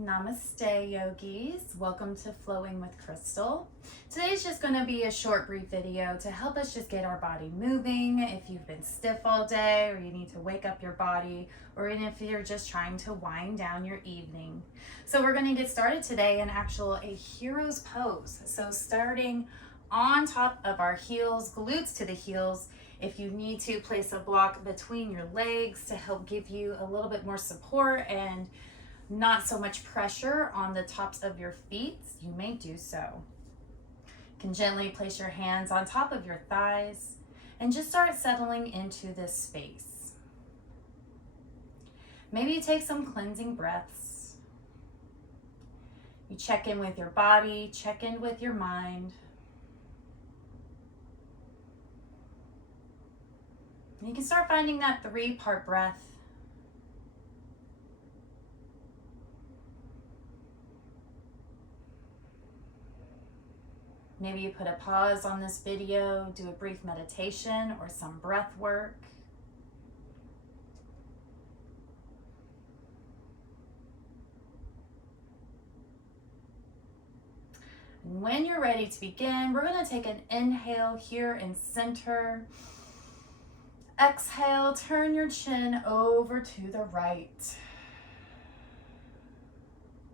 Namaste, yogis. Welcome to Flowing with Crystal. Today's just going to be a short, brief video to help us just get our body moving. If you've been stiff all day, or you need to wake up your body, or even if you're just trying to wind down your evening. So we're going to get started today in a hero's pose. So starting on top of our heels, glutes to the heels. If you need to, place a block between your legs to help give you a little bit more support and not so much pressure on the tops of your feet, you may do so. You can gently place your hands on top of your thighs and just start settling into this space. Maybe you take some cleansing breaths. You check in with your body, check in with your mind. And you can start finding that 3-part breath. Maybe you put a pause on this video, do a brief meditation or some breath work. And when you're ready to begin, we're going to take an inhale here in center. Exhale, turn your chin over to the right.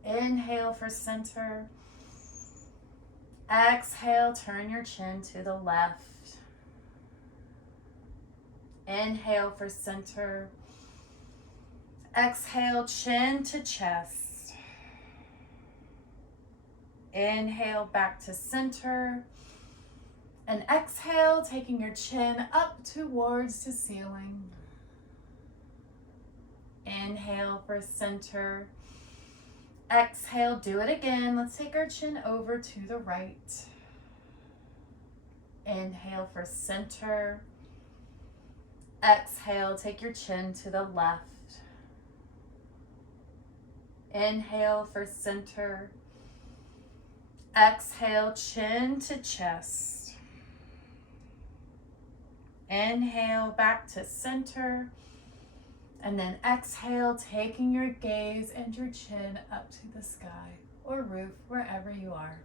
Inhale for center. Exhale, turn your chin to the left. Inhale for center. Exhale, chin to chest. Inhale, back to center. And exhale, taking your chin up towards the ceiling. Inhale for center. Exhale, do it again. Let's take our chin over to the right. Inhale for center. Exhale, take your chin to the left. Inhale for center. Exhale, chin to chest. Inhale, back to center. And then exhale, taking your gaze and your chin up to the sky or roof, wherever you are.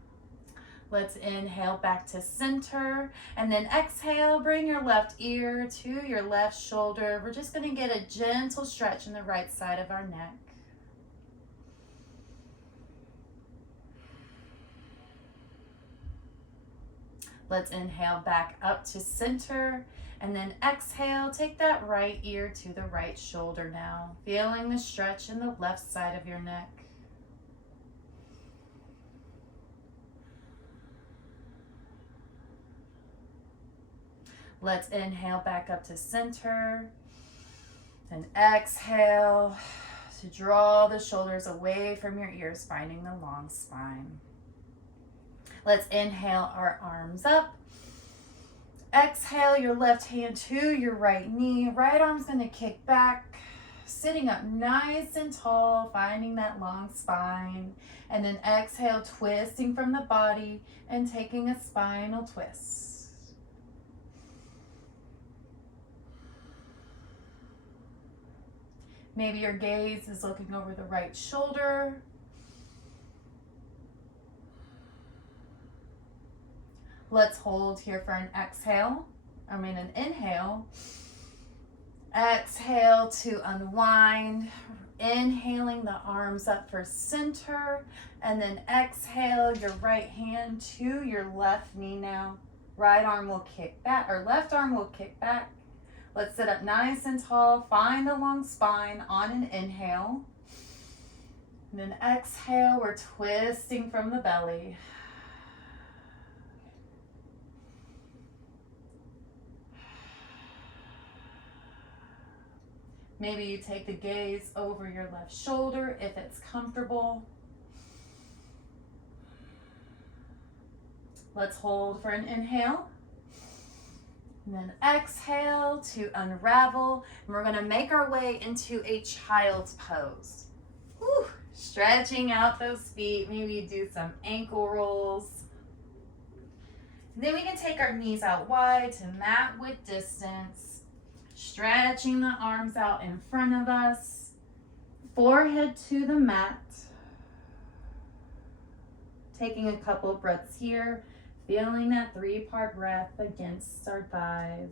Let's inhale back to center. And then exhale, bring your left ear to your left shoulder. We're just going to get a gentle stretch in the right side of our neck. Let's inhale back up to center. And then exhale, take that right ear to the right shoulder now, feeling the stretch in the left side of your neck. Let's inhale back up to center. And exhale to draw the shoulders away from your ears, finding the long spine. Let's inhale our arms up. Exhale your left hand to your right knee. Right arm's going to kick back, sitting up nice and tall, finding that long spine. And then exhale, twisting from the body and taking a spinal twist. Maybe your gaze is looking over the right shoulder. Let's hold here for an an inhale. Exhale to unwind. Inhaling the arms up for center. And then exhale your right hand to your left knee now. Right arm will kick back, or left arm will kick back. Let's sit up nice and tall. Find the long spine on an inhale. And then exhale, we're twisting from the belly. Maybe you take the gaze over your left shoulder if it's comfortable. Let's hold for an inhale. And then exhale to unravel. And we're going to make our way into a child's pose. Whew. Stretching out those feet. Maybe you do some ankle rolls. And then we can take our knees out wide to mat width distance. Stretching the arms out in front of us, forehead to the mat. Taking a couple of breaths here, feeling that 3-part breath against our thighs.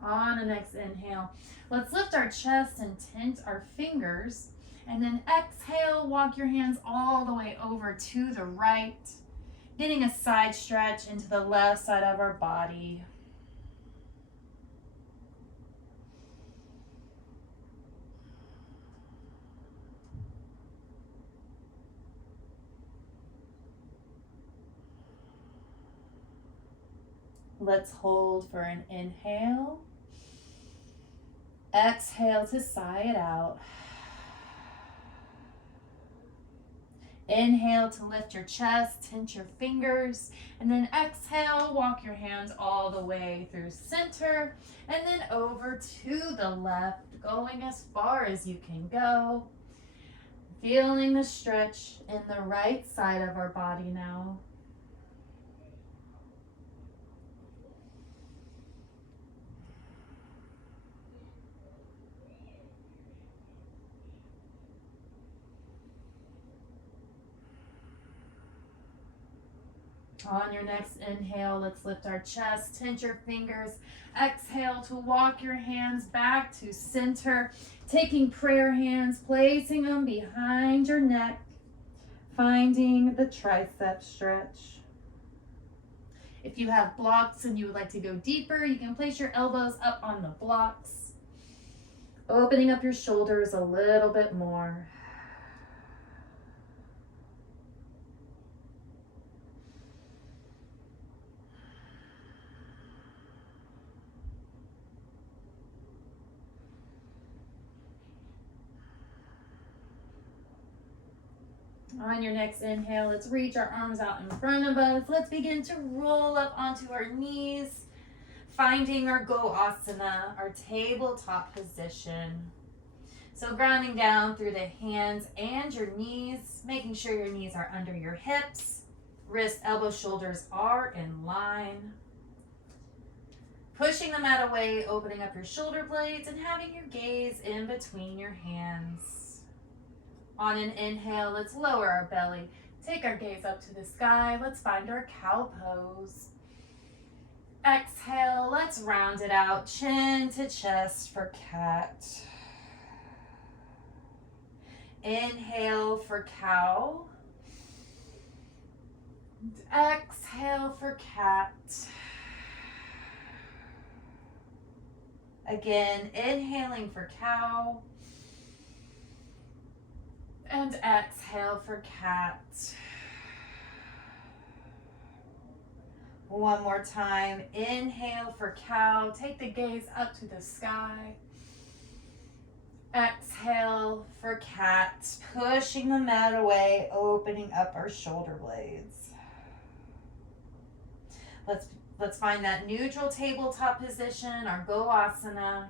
On the next inhale, let's lift our chest and tent our fingers. And then exhale, walk your hands all the way over to the right, getting a side stretch into the left side of our body. Let's hold for an inhale. Exhale to sigh it out. Inhale to lift your chest, tent your fingers, and then exhale, walk your hands all the way through center, and then over to the left, going as far as you can go. Feeling the stretch in the right side of our body now. On your next inhale, let's lift our chest, tent your fingers. Exhale to walk your hands back to center, taking prayer hands, placing them behind your neck, finding the tricep stretch. If you have blocks and you would like to go deeper, you can place your elbows up on the blocks, opening up your shoulders a little bit more. On your next inhale, let's reach our arms out in front of us. Let's begin to roll up onto our knees, finding our Goasana, our tabletop position. So grounding down through the hands and your knees, making sure your knees are under your hips, wrists, elbows, shoulders are in line. Pushing the mat away, opening up your shoulder blades and having your gaze in between your hands. On an inhale, let's lower our belly. Take our gaze up to the sky. Let's find our cow pose. Exhale, let's round it out. Chin to chest for cat. Inhale for cow. Exhale for cat. Again, inhaling for cow. And exhale for cat. One more time. Inhale for cow. Take the gaze up to the sky. Exhale for cat. Pushing the mat away, opening up our shoulder blades. Let's find that neutral tabletop position, our Goasana.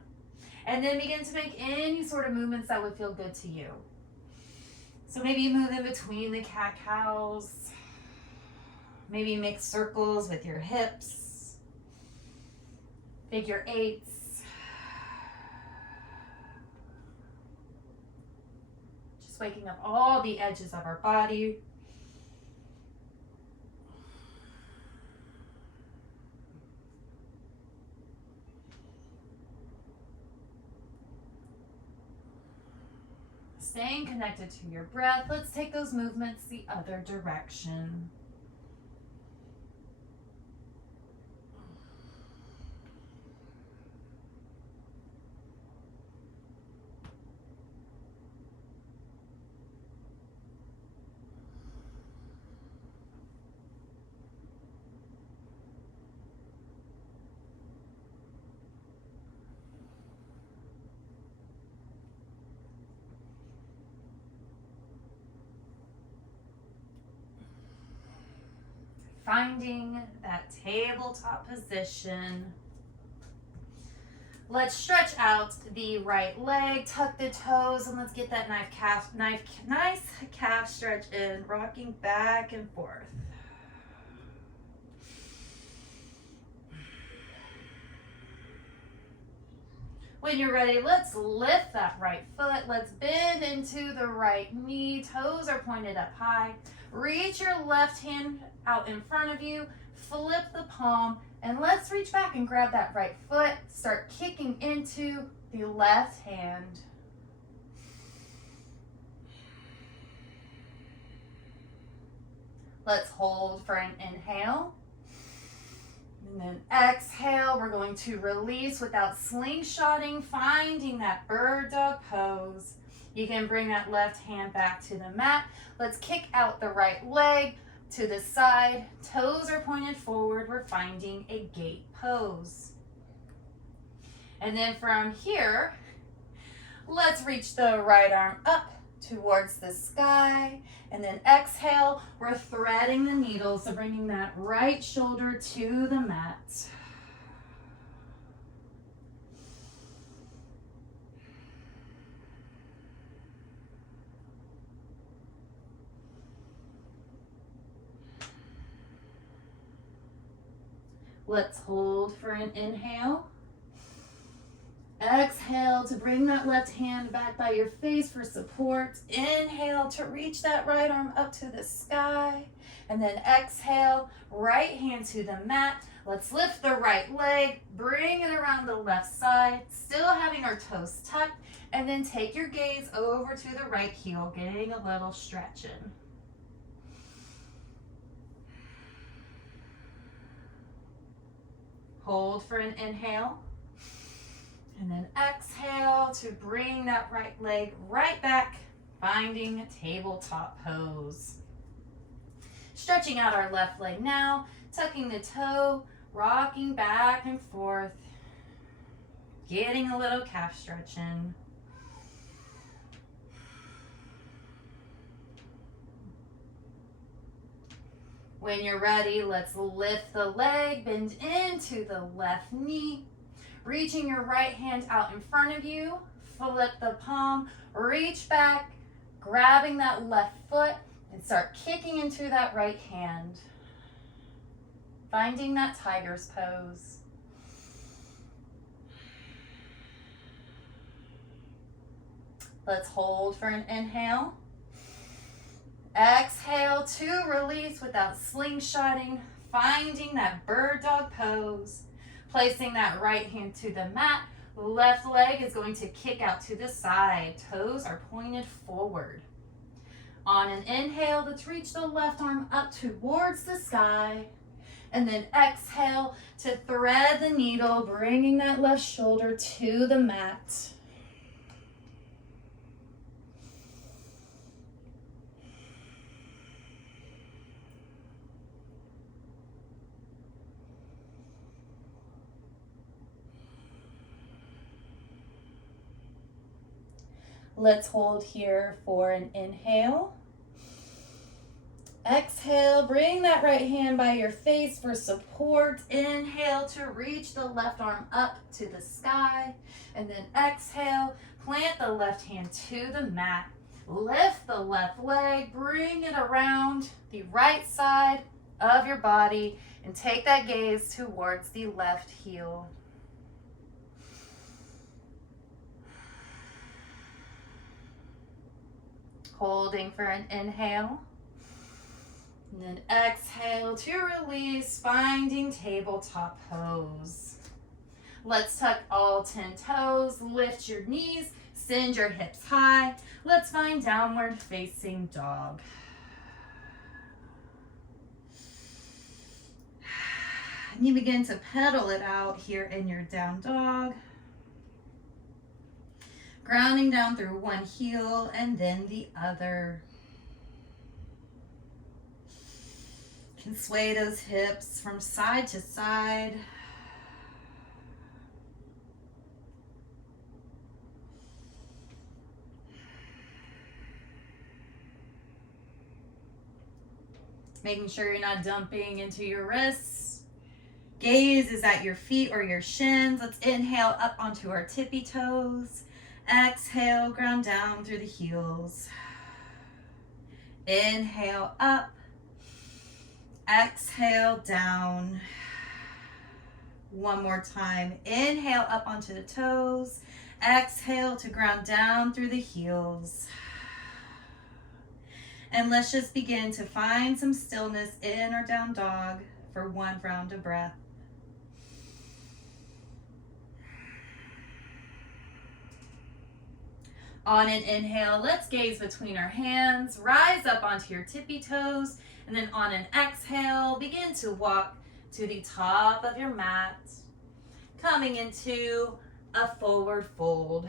And then begin to make any sort of movements that would feel good to you. So maybe you move in between the cat-cows. Maybe you make circles with your hips. Figure eights. Just waking up all the edges of our body. Staying connected to your breath, let's take those movements the other direction. Finding that tabletop position. Let's stretch out the right leg, tuck the toes, and let's get that nice calf stretch in, rocking back and forth. When you're ready, let's lift that right foot. Let's bend into the right knee. Toes are pointed up high. Reach your left hand out in front of you. Flip the palm, and let's reach back and grab that right foot. Start kicking into the left hand. Let's hold for an inhale. And then exhale, we're going to release without slingshotting, finding that bird dog pose. You can bring that left hand back to the mat. Let's kick out the right leg to the side. Toes are pointed forward. We're finding a gate pose. And then from here, let's reach the right arm up towards the sky. And then exhale, we're threading the needle, so bringing that right shoulder to the mat. Let's hold for an inhale. Exhale to bring that left hand back by your face for support. Inhale to reach that right arm up to the sky. And then exhale, right hand to the mat. Let's lift the right leg, bring it around the left side, still having our toes tucked. And then take your gaze over to the right heel, getting a little stretch in. Hold for an inhale. And then exhale to bring that right leg right back, finding a tabletop pose. Stretching out our left leg now, tucking the toe, rocking back and forth, getting a little calf stretch in. When you're ready, let's lift the leg, bend into the left knee. Reaching your right hand out in front of you, flip the palm, reach back, grabbing that left foot, and start kicking into that right hand. Finding that tiger's pose. Let's hold for an inhale. Exhale to release without slingshotting, finding that bird dog pose. Placing that right hand to the mat, left leg is going to kick out to the side. Toes are pointed forward. On an inhale, let's reach the left arm up towards the sky. And then exhale to thread the needle, bringing that left shoulder to the mat. Let's hold here for an inhale. Exhale, bring that right hand by your face for support. Inhale to reach the left arm up to the sky. And then exhale, plant the left hand to the mat. Lift the left leg, bring it around the right side of your body, and take that gaze towards the left heel. Holding for an inhale. And then exhale to release, finding tabletop pose. Let's tuck all 10 toes, lift your knees, send your hips high. Let's find downward facing dog. And you begin to pedal it out here in your down dog. Grounding down through one heel and then the other. You can sway those hips from side to side. Making sure you're not dumping into your wrists. Gaze is at your feet or your shins. Let's inhale up onto our tippy toes. Exhale, ground down through the heels. Inhale up. Exhale down. One more time. Inhale up onto the toes. Exhale to ground down through the heels. And let's just begin to find some stillness in or down dog for one round of breath. On an inhale, let's gaze between our hands, rise up onto your tippy toes, and then on an exhale, begin to walk to the top of your mat, coming into a forward fold.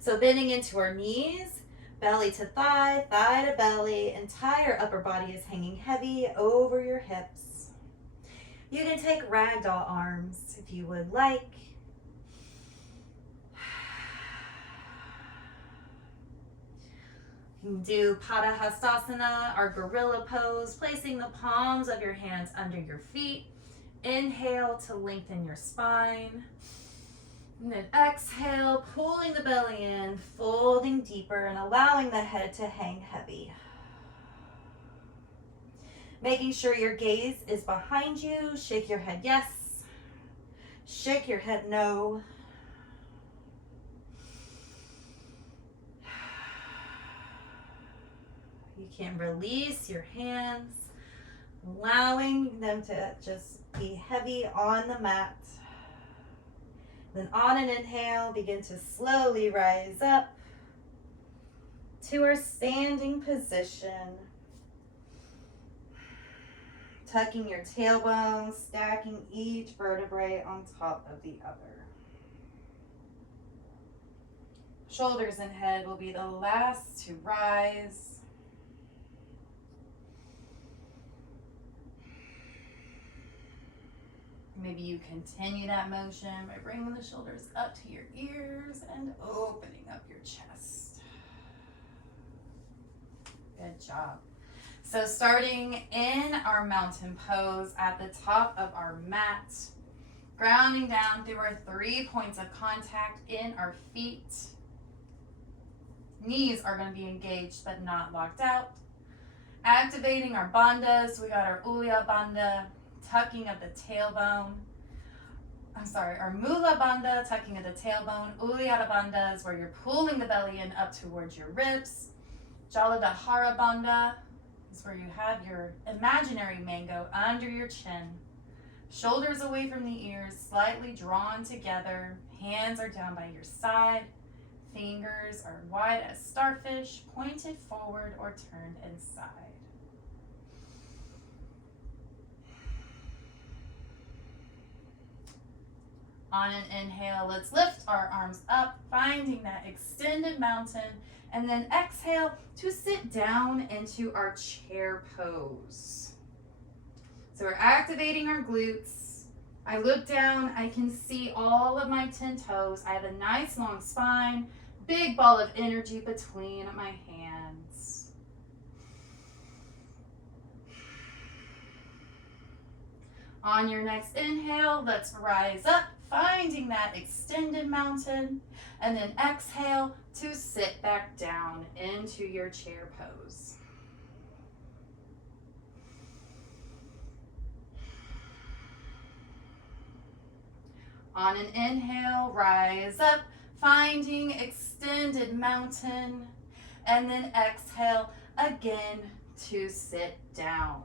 So bending into our knees, belly to thigh, thigh to belly, entire upper body is hanging heavy over your hips. You can take ragdoll arms if you would like. You can do Padahastasana, our gorilla pose, placing the palms of your hands under your feet. Inhale to lengthen your spine. And then exhale, pulling the belly in, folding deeper, and allowing the head to hang heavy. Making sure your gaze is behind you. Shake your head yes. Shake your head no. You can release your hands, allowing them to just be heavy on the mat. Then on an inhale, begin to slowly rise up to our standing position. Tucking your tailbone, stacking each vertebrae on top of the other. Shoulders and head will be the last to rise. Maybe you continue that motion by bringing the shoulders up to your ears and opening up your chest. Good job. So starting in our mountain pose at the top of our mat, grounding down through our 3 points of contact in our feet. Knees are going to be engaged but not locked out. Activating our bandhas. We got our Ulla Bandha, tucking of the tailbone. Our Mula Bandha, tucking of the tailbone. Uddiyana Bandha is where you're pulling the belly in up towards your ribs. Jaladhara Bandha is where you have your imaginary mango under your chin. Shoulders away from the ears, slightly drawn together. Hands are down by your side. Fingers are wide as starfish, pointed forward or turned inside. On an inhale, let's lift our arms up, finding that extended mountain, and then exhale to sit down into our chair pose. So we're activating our glutes. I look down, I can see all of my 10 toes. I have a nice long spine, big ball of energy between my hands. On your next inhale, let's rise up, finding that extended mountain, and then exhale to sit back down into your chair pose. On an inhale, rise up, finding extended mountain, and then exhale again to sit down.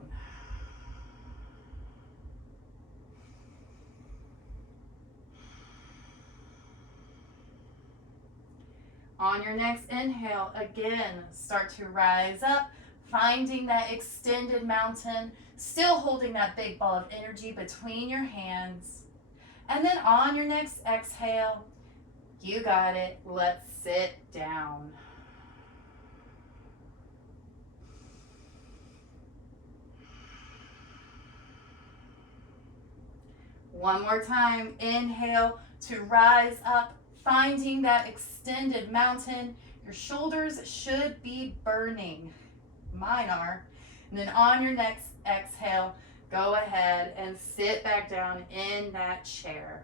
On your next inhale, again, start to rise up, finding that extended mountain, still holding that big ball of energy between your hands. And then on your next exhale, you got it, let's sit down. One more time, inhale to rise up, finding that extended mountain. Your shoulders should be burning. Mine are. And then on your next exhale, go ahead and sit back down in that chair.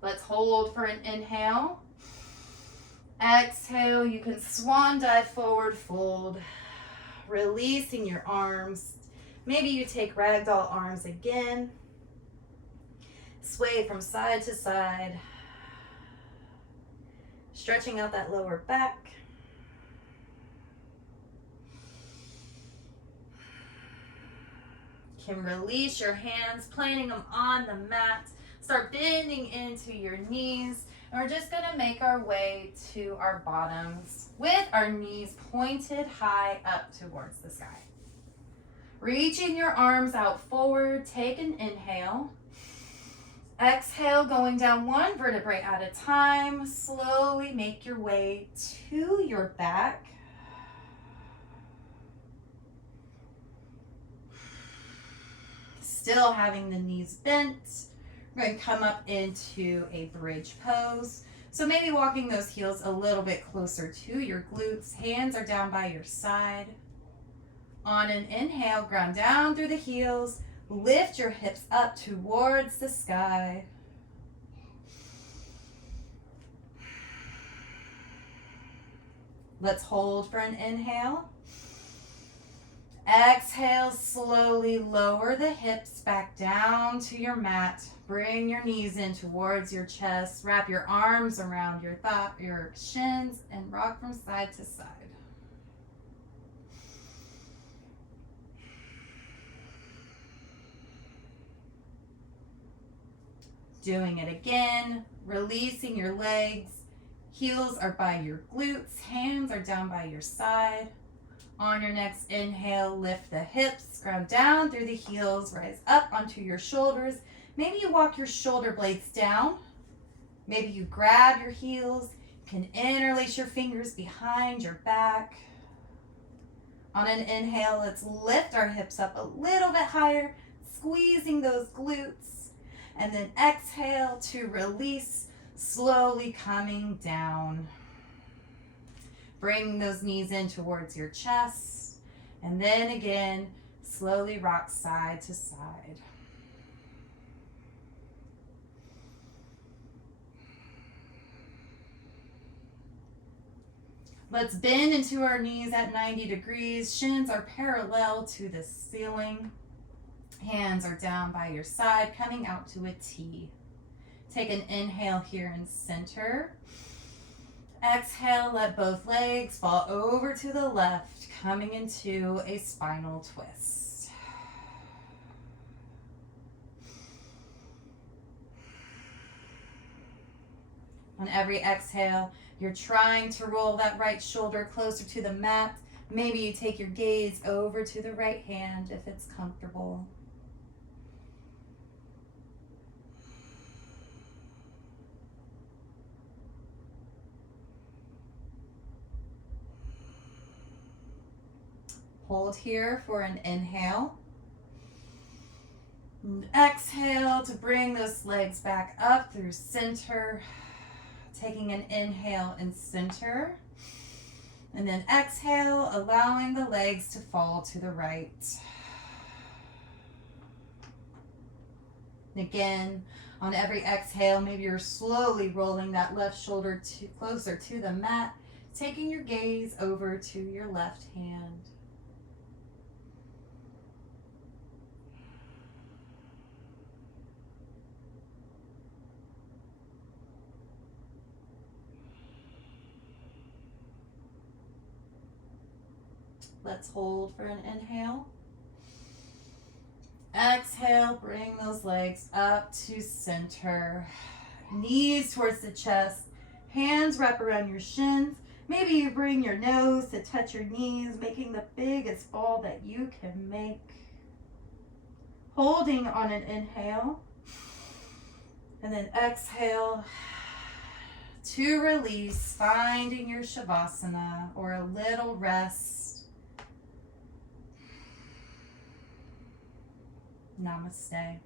Let's hold for an inhale. Exhale, you can swan dive, forward fold, releasing your arms. Maybe you take ragdoll arms again. Sway from side to side, stretching out that lower back. Can release your hands, planting them on the mat. Start bending into your knees. And we're just going to make our way to our bottoms with our knees pointed high up towards the sky. Reaching your arms out forward, take an inhale. Exhale, going down one vertebrae at a time. Slowly make your way to your back. Still having the knees bent. We're going to come up into a bridge pose. So maybe walking those heels a little bit closer to your glutes. Hands are down by your side. On an inhale, ground down through the heels. Lift your hips up towards the sky. Let's hold for an inhale. Exhale, slowly lower the hips back down to your mat. Bring your knees in towards your chest. Wrap your arms around your shins and rock from side to side. Doing it again, releasing your legs. Heels are by your glutes, hands are down by your side. On your next inhale, lift the hips, ground down through the heels, rise up onto your shoulders. Maybe you walk your shoulder blades down. Maybe you grab your heels, can interlace your fingers behind your back. On an inhale, let's lift our hips up a little bit higher, squeezing those glutes. And then exhale to release, slowly coming down. Bring those knees in towards your chest. And then again, slowly rock side to side. Let's bend into our knees at 90 degrees. Shins are parallel to the ceiling. Hands are down by your side, coming out to a T. Take an inhale here in center. Exhale, let both legs fall over to the left, coming into a spinal twist. On every exhale, you're trying to roll that right shoulder closer to the mat. Maybe you take your gaze over to the right hand if it's comfortable. Hold here for an inhale. And exhale to bring those legs back up through center. Taking an inhale in center. And then exhale, allowing the legs to fall to the right. And again, on every exhale, maybe you're slowly rolling that left shoulder closer to the mat, taking your gaze over to your left hand. Let's hold for an inhale. Exhale, bring those legs up to center. Knees towards the chest. Hands wrap around your shins. Maybe you bring your nose to touch your knees, making the biggest ball that you can make. Holding on an inhale. And then exhale to release, finding your Shavasana or a little rest. Namaste.